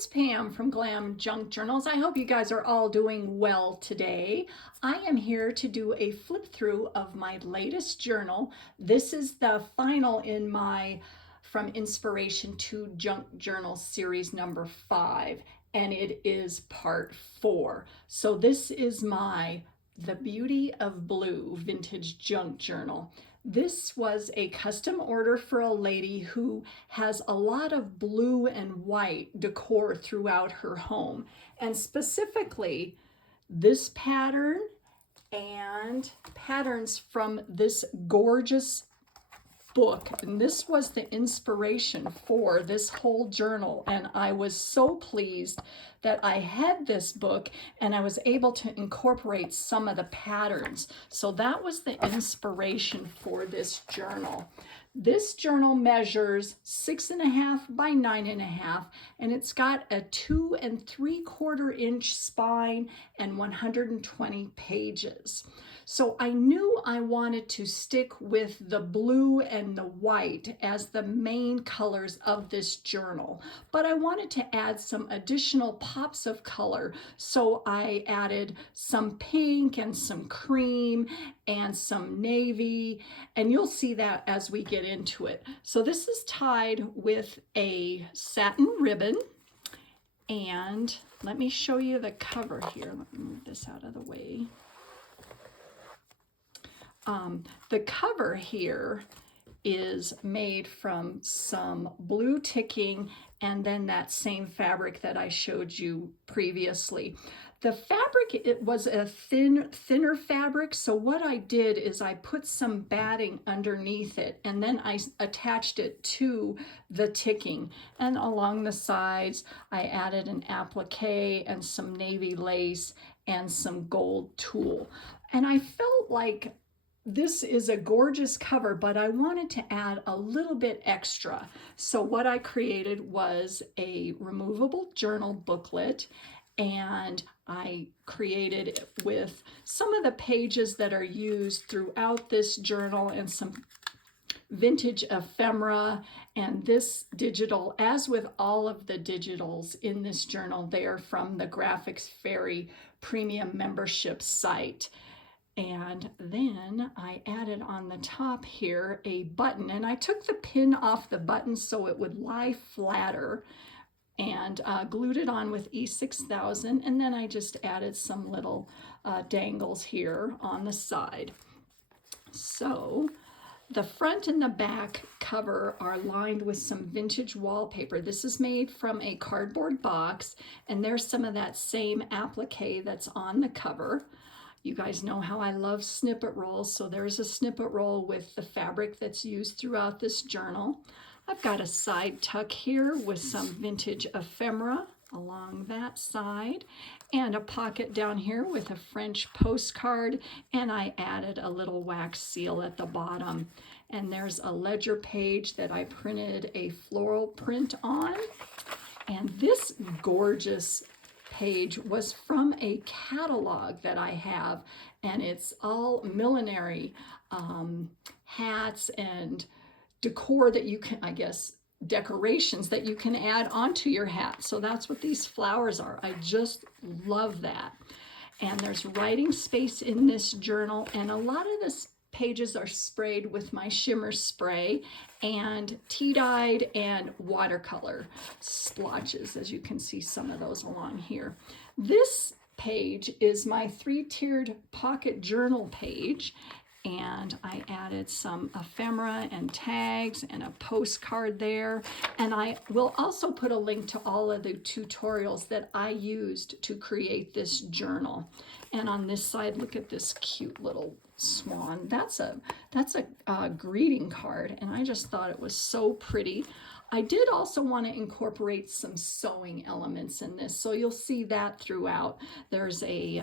it's Pam from Glam Junk Journals. I hope you guys are all doing well today. I am here to do a flip through of my latest journal. This is the final in my From Inspiration to Junk Journal series number 5, and it is part 4. So this is my The Beauty of Blue vintage junk journal. This was a custom order for a lady who has a lot of blue and white decor throughout her home. And specifically, this pattern and patterns from this gorgeous book. And this was the inspiration for this whole journal. And I was so pleased that I had this book and I was able to incorporate some of the patterns. So that was the inspiration for this journal. This journal measures 6.5 by 9.5, and it's got a 2 3/4 inch spine and 120 pages. So I knew I wanted to stick with the blue and the white as the main colors of this journal, but I wanted to add some additional pops of color. So I added some pink and some cream and some navy, and you'll see that as we get into it. So this is tied with a satin ribbon, and let me show you the cover here. Let me move this out of the way. The cover here is made from some blue ticking and then that same fabric that I showed you previously. The fabric, it was a thinner fabric, so what I did is I put some batting underneath it and then I attached it to the ticking. And along the sides, I added an applique and some navy lace and some gold tulle. And I felt like this is a gorgeous cover, but I wanted to add a little bit extra. So what I created was a removable journal booklet, and I created it with some of the pages that are used throughout this journal and some vintage ephemera. And this digital, as with all of the digitals in this journal, they are from the Graphics Fairy premium membership site. And then I added on the top here a button, and I took the pin off the button so it would lie flatter, and glued it on with E6000, and then I just added some little dangles here on the side. So the front and the back cover are lined with some vintage wallpaper. This is made from a cardboard box, and there's some of that same applique that's on the cover. You guys know how I love snippet rolls, so there's a snippet roll with the fabric that's used throughout this journal. I've got a side tuck here with some vintage ephemera along that side, and a pocket down here with a French postcard, and I added a little wax seal at the bottom. And there's a ledger page that I printed a floral print on. And this gorgeous page was from a catalog that I have, and it's all millinery hats and decor that you can, I guess, decorations that you can add onto your hat. So that's what these flowers are. I just love that. And there's writing space in this journal, and a lot of this pages are sprayed with my shimmer spray and tea-dyed and watercolor splotches, as you can see some of those along here. This page is my 3-tiered pocket journal page, and I added some ephemera and tags and a postcard there. And I will also put a link to all of the tutorials that I used to create this journal. And on this side, look at this cute little swan. That's a greeting card, and I just thought it was so pretty. I did also want to incorporate some sewing elements in this, so you'll see that throughout. There's a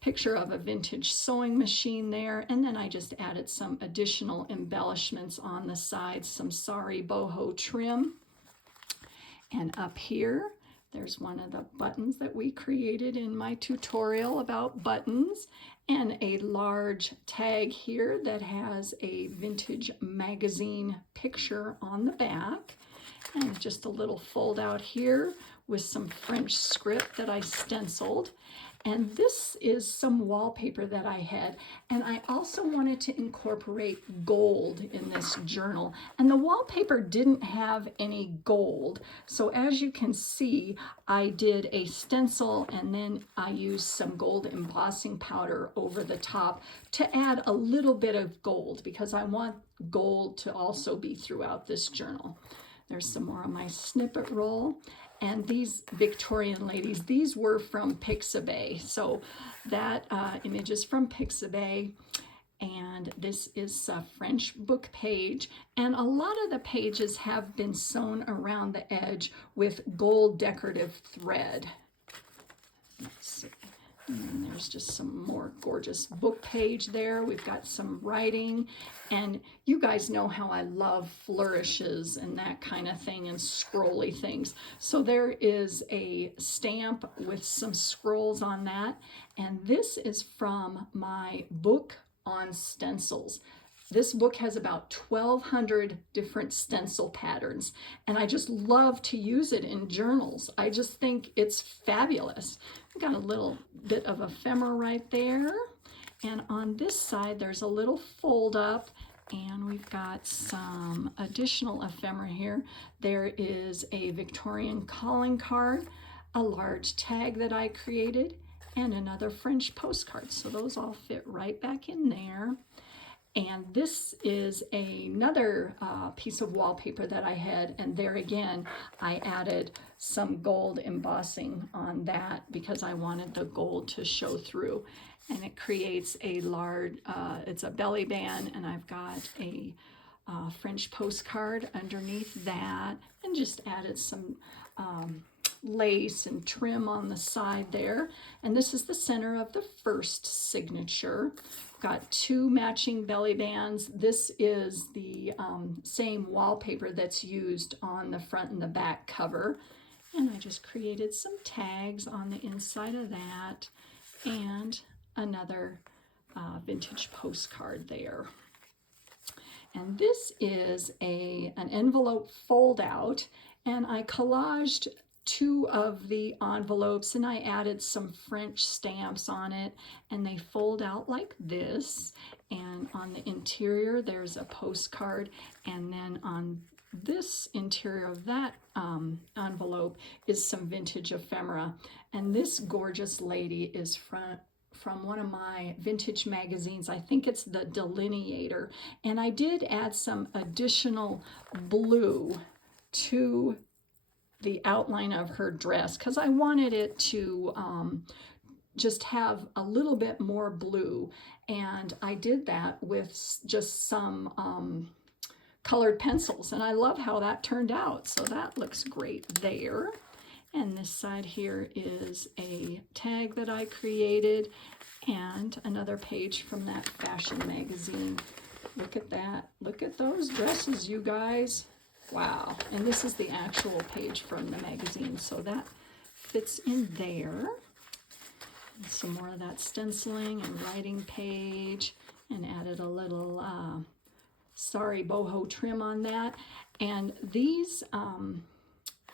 picture of a vintage sewing machine there, and then I just added some additional embellishments on the sides, some sari boho trim. And up here, there's one of the buttons that we created in my tutorial about buttons, and a large tag here that has a vintage magazine picture on the back, and just a little fold out here with some French script that I stenciled. And this is some wallpaper that I had. And I also wanted to incorporate gold in this journal. And the wallpaper didn't have any gold. So as you can see, I did a stencil and then I used some gold embossing powder over the top to add a little bit of gold because I want gold to also be throughout this journal. There's some more on my snippet roll. And these Victorian ladies, these were from Pixabay. So that image is from Pixabay. And this is a French book page. And a lot of the pages have been sewn around the edge with gold decorative thread. Let's see. And there's just some more gorgeous book page there. We've got some writing, and you guys know how I love flourishes and that kind of thing and scrolly things. So there is a stamp with some scrolls on that, and this is from my book on stencils. This book has about 1,200 different stencil patterns, and I just love to use it in journals. I just think it's fabulous. I've got a little bit of ephemera right there, and on this side there's a little fold up, and we've got some additional ephemera here. There is a Victorian calling card, a large tag that I created, and another French postcard. So those all fit right back in there. And this is another piece of wallpaper that I had, and there again, I added some gold embossing on that because I wanted the gold to show through. And it creates a large, it's a belly band, and I've got a French postcard underneath that, and just added some lace and trim on the side there. And this is the center of the first signature. Got two matching belly bands. This is the same wallpaper that's used on the front and the back cover. And I just created some tags on the inside of that, and another vintage postcard there. And this is an envelope fold out, and I collaged two of the envelopes and I added some French stamps on it, and they fold out like this. And on the interior there's a postcard, and then on this interior of that envelope is some vintage ephemera. And this gorgeous lady is from one of my vintage magazines. I think it's the Delineator, and I did add some additional blue to the outline of her dress because I wanted it to just have a little bit more blue, and I did that with just some colored pencils, and I love how that turned out. So that looks great there. And this side here is a tag that I created, and another page from that fashion magazine. Look at that. Look at those dresses, you guys. Wow. And this is the actual page from the magazine, so that fits in there. And some more of that stenciling and writing page, and added a little sorry boho trim on that. And these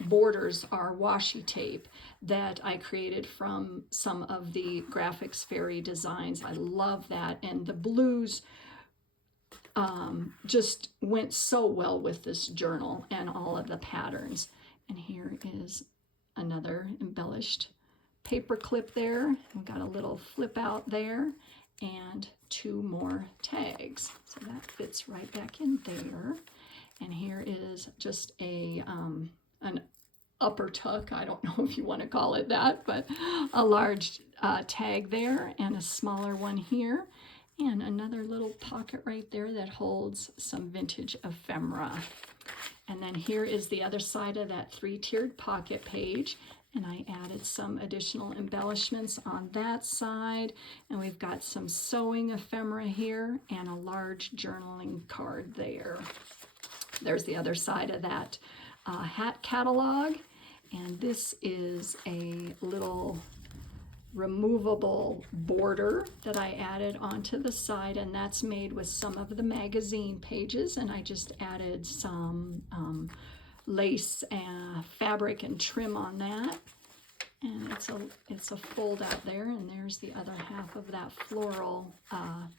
borders are washi tape that I created from some of the Graphics Fairy designs. I love that, and the blues just went so well with this journal and all of the patterns. And here is another embellished paper clip there. We've got a little flip out there and two more tags. So that fits right back in there. And here is just an upper tuck, I don't know if you want to call it that, but a large tag there and a smaller one here. And another little pocket right there that holds some vintage ephemera. And then here is the other side of that three-tiered pocket page. And I added some additional embellishments on that side. And we've got some sewing ephemera here and a large journaling card there. There's the other side of that hat catalog. And this is a little removable border that I added onto the side, and that's made with some of the magazine pages, and I just added some lace fabric and trim on that. And it's a fold out there, and there's the other half of that floral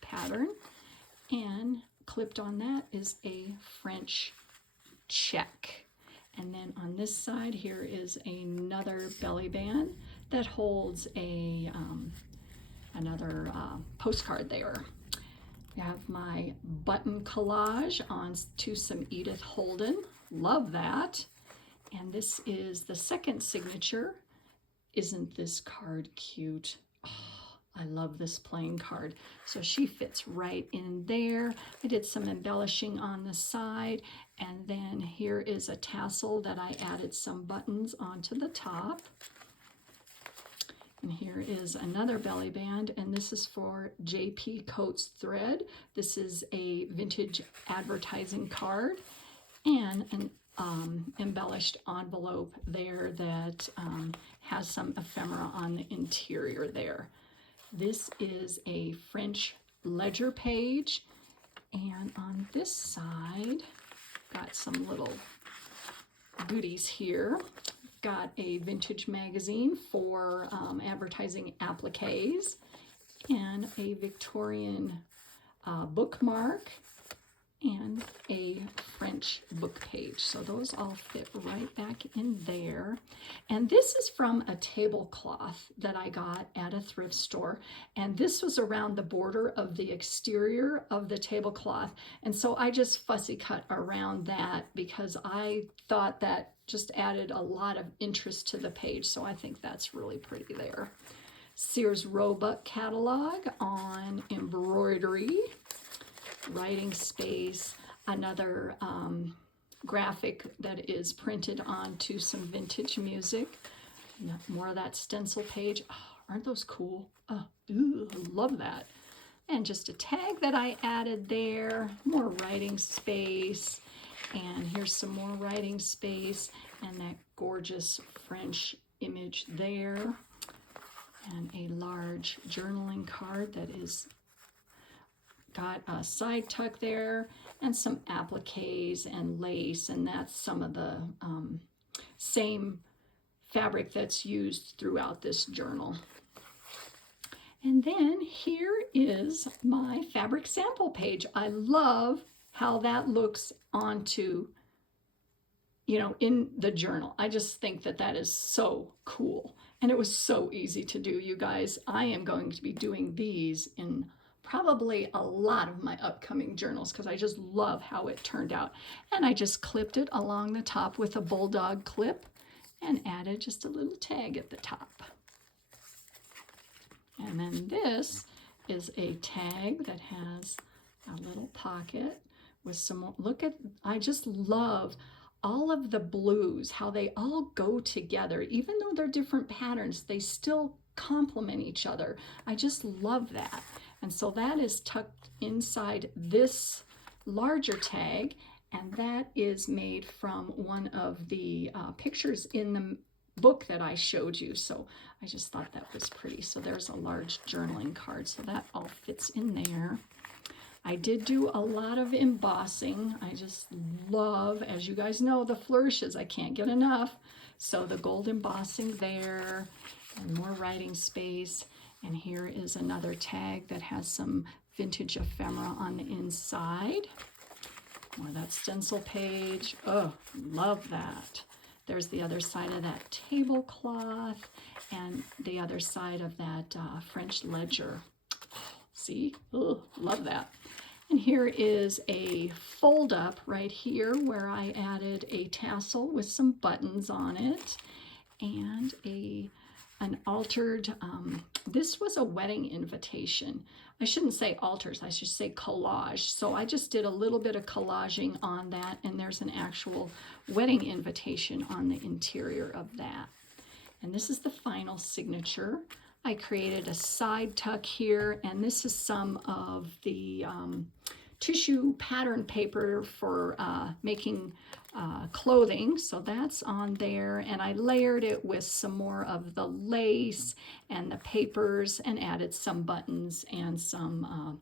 pattern. And clipped on that is a French check. And then on this side here is another belly band that holds a another postcard there. I have my button collage on to some Edith Holden. Love that. And this is the second signature. Isn't this card cute? Oh, I love this plain card. So she fits right in there. I did some embellishing on the side, and then here is a tassel that I added some buttons onto the top. And here is another belly band, and this is for JP Coates thread. This is a vintage advertising card and an embellished envelope there that has some ephemera on the interior there. This is a French ledger page, and on this side, got some little goodies here. Got a vintage magazine for advertising appliques, and a Victorian bookmark, and a French book page. So those all fit right back in there. And this is from a tablecloth that I got at a thrift store. And this was around the border of the exterior of the tablecloth. And so I just fussy cut around that because I thought that just added a lot of interest to the page. So I think that's really pretty there. Sears Roebuck catalog on embroidery, writing space, another graphic that is printed onto some vintage music. More of that stencil page. Oh, aren't those cool? Oh, ooh, I love that. And just a tag that I added there, more writing space. And here's some more writing space, and that gorgeous French image there. And a large journaling card that is got a side tuck there, and some appliques and lace, and that's some of the same fabric that's used throughout this journal. And then here is my fabric sample page. I love how that looks onto, you know, in the journal. I just think that that is so cool. And it was so easy to do, you guys. I am going to be doing these in probably a lot of my upcoming journals because I just love how it turned out. And I just clipped it along the top with a bulldog clip and added just a little tag at the top. And then this is a tag that has a little pocket with some more. Look at, I just love all of the blues, how they all go together. Even though they're different patterns, they still complement each other. I just love that. And so that is tucked inside this larger tag, and that is made from one of the pictures in the book that I showed you. So I just thought that was pretty. So there's a large journaling card, so that all fits in there. I did do a lot of embossing. I just love, as you guys know, the flourishes. I can't get enough. So the gold embossing there, and more writing space. And here is another tag that has some vintage ephemera on the inside. More of that stencil page. Oh, love that. There's the other side of that tablecloth and the other side of that French ledger. See? Oh, love that. And here is a fold up right here where I added a tassel with some buttons on it and an altered, this was a wedding invitation. I shouldn't say alters, I should say collage. So I just did a little bit of collaging on that, and there's an actual wedding invitation on the interior of that. And this is the final signature. I created a side tuck here, and this is some of the tissue pattern paper for making clothing, so that's on there, and I layered it with some more of the lace and the papers and added some buttons and some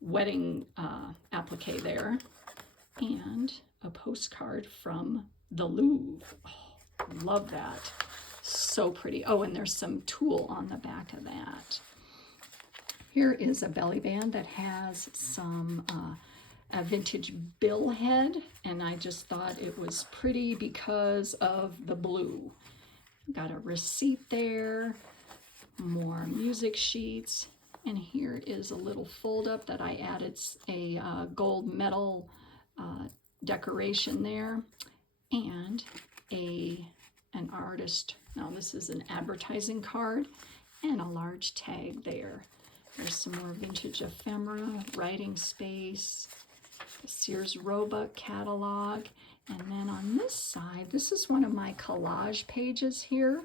wedding applique there, and a postcard from the Louvre. Oh, love that. So pretty. Oh, and there's some tulle on the back of that. Here is a belly band that has some a vintage bill head, and I just thought it was pretty because of the blue. Got a receipt there, more music sheets, and here is a little fold up that I added a gold metal decoration there, and an artist. Now this is an advertising card and a large tag there. There's some more vintage ephemera, writing space, the Sears Roebuck catalog, and then on this side, this is one of my collage pages here,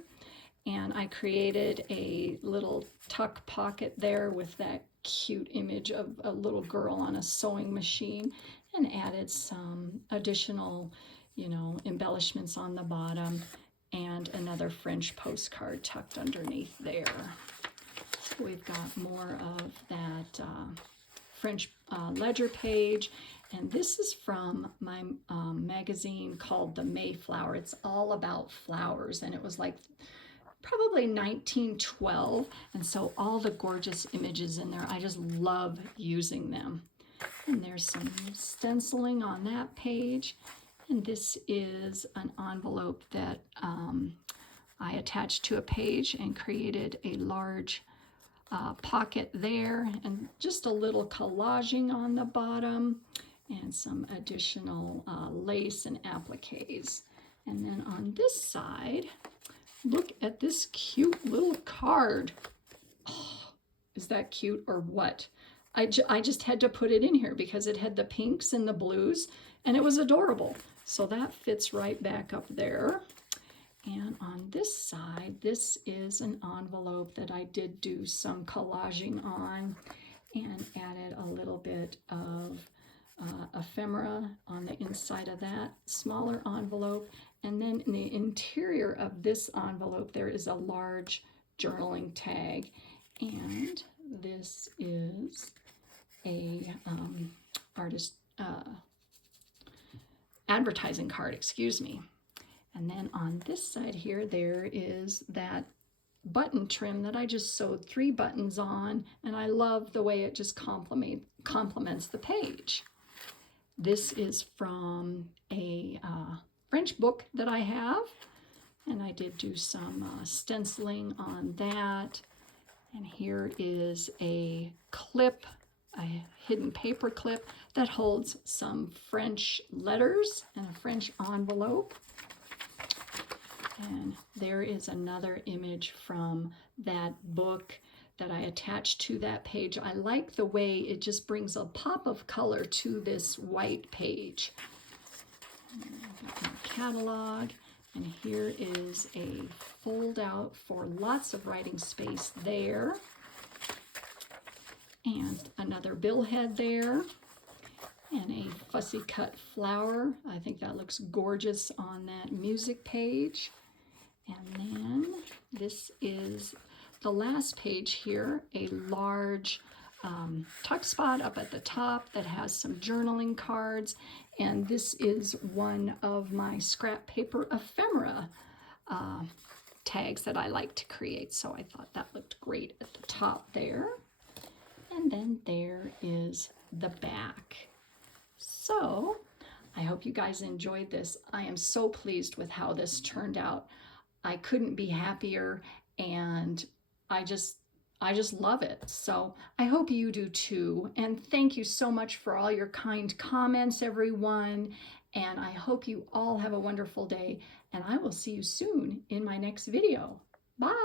and I created a little tuck pocket there with that cute image of a little girl on a sewing machine, and added some additional, you know, embellishments on the bottom, and another French postcard tucked underneath there. So we've got more of that French ledger page, and this is from my magazine called The Mayflower. It's all about flowers, and it was like probably 1912, and so all the gorgeous images in there, I just love using them. And there's some stenciling on that page, and this is an envelope that I attached to a page and created a large pocket there, and just a little collaging on the bottom, and some additional lace and appliques. And then on this side, look at this cute little card. Oh, is that cute or what? I just had to put it in here because it had the pinks and the blues, and it was adorable. So that fits right back up there. And on this side, this is an envelope that I did do some collaging on and added a little bit of ephemera on the inside of that smaller envelope. And then in the interior of this envelope, there is a large journaling tag. And this is a artist advertising card, excuse me. And then on this side here, there is that button trim that I just sewed 3 buttons on, and I love the way it just complements the page. This is from a French book that I have, and I did do some stenciling on that. And here is a clip, a hidden paper clip that holds some French letters and a French envelope. And there is another image from that book that I attached to that page. I like the way it just brings a pop of color to this white page. Got my catalog, and here is a fold out for lots of writing space there. And another bill head there, and a fussy cut flower. I think that looks gorgeous on that music page. And then this is the last page here, a large tuck spot up at the top that has some journaling cards. And this is one of my scrap paper ephemera tags that I like to create. So I thought that looked great at the top there. And then there is the back. So I hope you guys enjoyed this. I am so pleased with how this turned out. I couldn't be happier, and I just love it. So I hope you do too. And thank you so much for all your kind comments, everyone. And I hope you all have a wonderful day, and I will see you soon in my next video. Bye.